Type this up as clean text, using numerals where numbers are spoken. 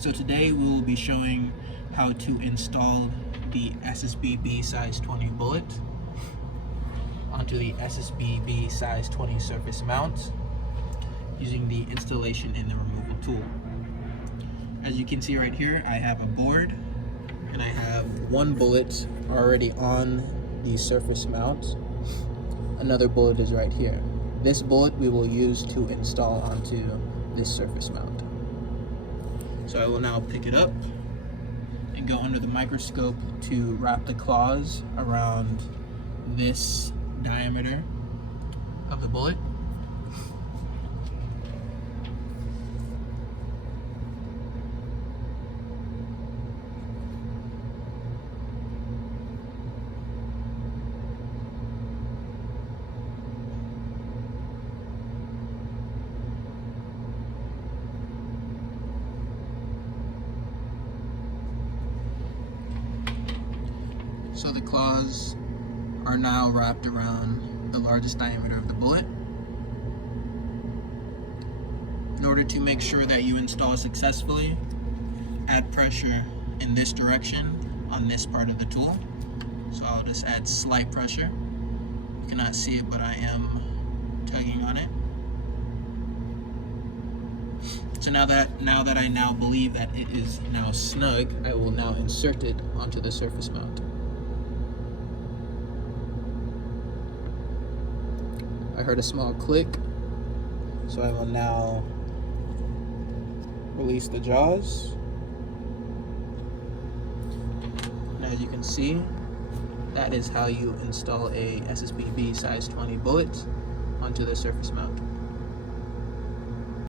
So today we will be showing how to install the SSBB size 20 bullet onto the SSBB size 20 surface mount using the installation and the removal tool. As you can see right here, I have a board and I have one bullet already on the surface mount. Another bullet is right here. This bullet we will use to install onto this surface mount. So I will now pick it up and go under the microscope to wrap the claws around this diameter of the bullet. So the claws are now wrapped around the largest diameter of the bullet. In order to make sure that you install successfully, add pressure in this direction on this part of the tool. So I'll just add slight pressure. You cannot see it, but I am tugging on it. So now that I now believe that it is now snug, I will now insert it onto the surface mount. I heard a small click, so I will now release the jaws. And as you can see, that is how you install a SSBB size 20 bullet onto the surface mount.